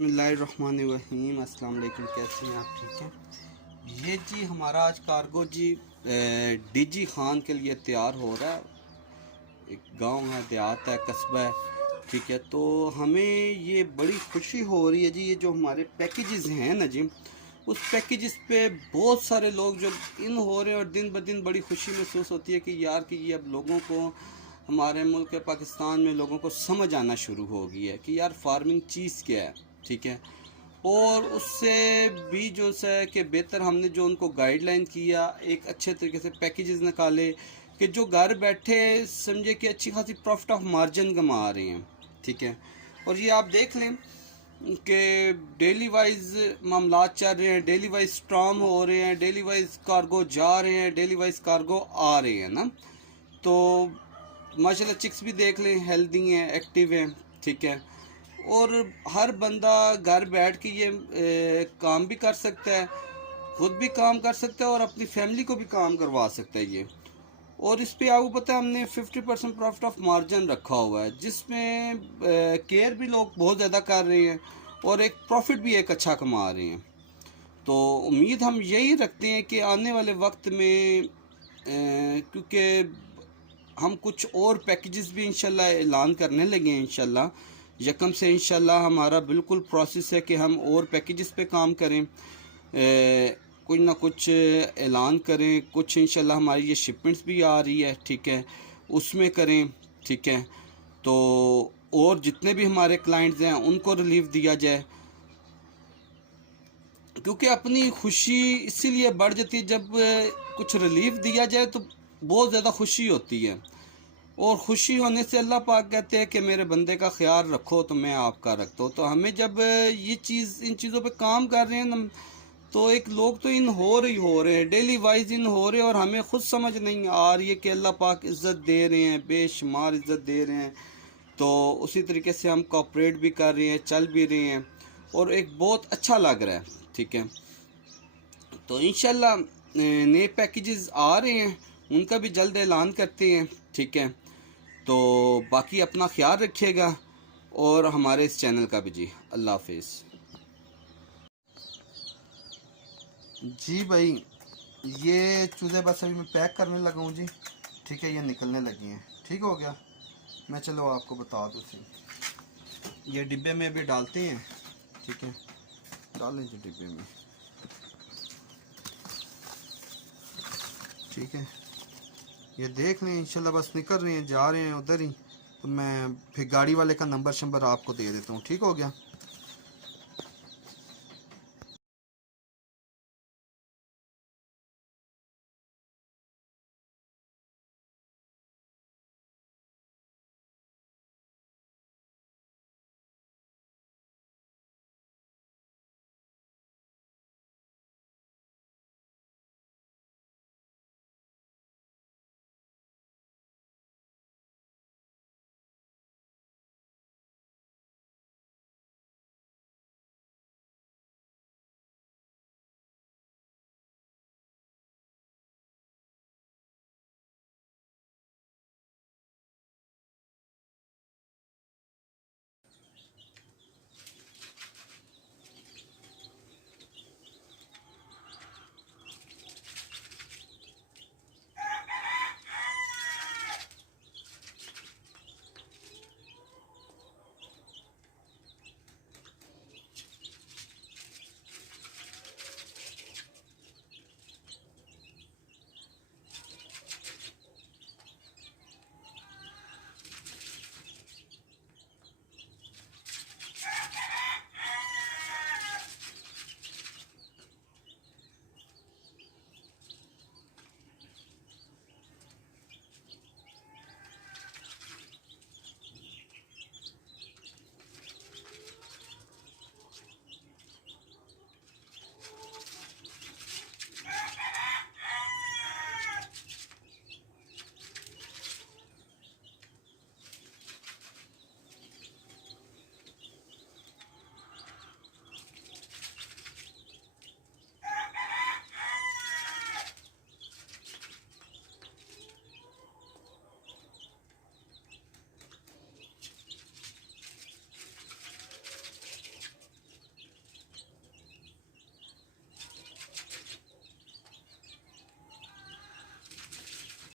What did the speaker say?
बिस्मिल्लाहिर्रहमानिर्रहीम। अस्सलाम वालेकुम। कैसे हैं आप? ठीक हैं। ये जी हमारा आज कार्गो जी डीजी खान के लिए तैयार हो रहा है। एक गांव है, देहात है, कस्बा है, ठीक है। तो हमें ये बड़ी खुशी हो रही है जी, ये जो हमारे पैकेजेस हैं ना जी, उस पैकेजेस पे बहुत सारे लोग जो इन हो रहे हैं, और दिन ब दिन बड़ी खुशी महसूस होती है कि यार कि ये अब लोगों को, हमारे मुल्क पाकिस्तान में लोगों को समझ आना शुरू हो गई है कि यार फार्मिंग चीज़ क्या है, ठीक है। और उससे भी जो है कि बेहतर हमने जो उनको गाइडलाइन किया, एक अच्छे तरीके से पैकेजेस निकाले कि जो घर बैठे समझे कि अच्छी खासी प्रॉफिट ऑफ मार्जिन कमा रहे हैं, ठीक है। और ये आप देख लें कि डेली वाइज मामलात चल रहे हैं, डेली वाइज स्ट्रॉम हो रहे हैं, डेली वाइज कार्गो जा रहे हैं, डेली वाइज कार्गो आ रहे हैं ना। तो माशाल्लाह चिक्स भी देख लें, हेल्दी हैं, एक्टिव हैं, ठीक है। और हर बंदा घर बैठ के ये काम भी कर सकता है, खुद भी काम कर सकता है और अपनी फैमिली को भी काम करवा सकता है ये। और इस पे आपको पता है हमने 50% प्रॉफिट ऑफ मार्जिन रखा हुआ है, जिसमें केयर भी लोग बहुत ज़्यादा कर रहे हैं और एक प्रॉफिट भी एक अच्छा कमा रहे हैं। तो उम्मीद हम यही रखते हैं कि आने वाले वक्त में क्योंकि हम कुछ और पैकेजेस भी इंशाल्लाह ऐलान करने लगे हैं, इंशाल्लाह यकम से इंशाल्लाह हमारा बिल्कुल प्रोसेस है कि हम और पैकेजेस पे काम करें, कुछ ना कुछ ऐलान करें। कुछ इंशाल्लाह हमारी ये शिपमेंट्स भी आ रही है, ठीक है, उसमें करें, ठीक है। तो और जितने भी हमारे क्लाइंट्स हैं उनको रिलीफ दिया जाए, क्योंकि अपनी खुशी इसीलिए बढ़ जाती है जब कुछ रिलीफ दिया जाए तो बहुत ज़्यादा खुशी होती है। और खुशी होने से अल्लाह पाक कहते हैं कि मेरे बंदे का ख्याल रखो तो मैं आपका रखता हूँ। तो हमें जब ये चीज़, इन चीज़ों पे काम कर रहे हैं ना, तो एक लोग तो इन हो रहे हैं, डेली वाइज इन हो रहे हैं, और हमें खुद समझ नहीं आ रही है कि अल्लाह पाक इज़्ज़त दे रहे हैं, बेशुमार इज़्ज़त दे रहे हैं। तो उसी तरीके से हम कोऑपरेट भी कर रहे हैं, चल भी रहे हैं, और एक बहुत अच्छा लग रहा है, ठीक है। तो इंशाल्लाह नए पैकेजेस आ रहे हैं, उनका भी जल्द ऐलान करते हैं, ठीक है। तो बाकी अपना ख्याल रखिएगा और हमारे इस चैनल का भी जी। अल्लाह हाफिज़। जी भाई, ये चूज़े बस अभी मैं पैक करने लगा हूँ जी, ठीक है। ये निकलने लगी हैं, ठीक हो गया। मैं चलो आपको बता दूँ सी, ये डिब्बे में भी डालते हैं, ठीक है। डालें जी डिब्बे में, ठीक है। ये देख लें इंशाल्लाह बस निकल रहे हैं, जा रहे हैं उधर ही। तो मैं फिर गाड़ी वाले का नंबर आपको दे देता हूँ, ठीक हो गया।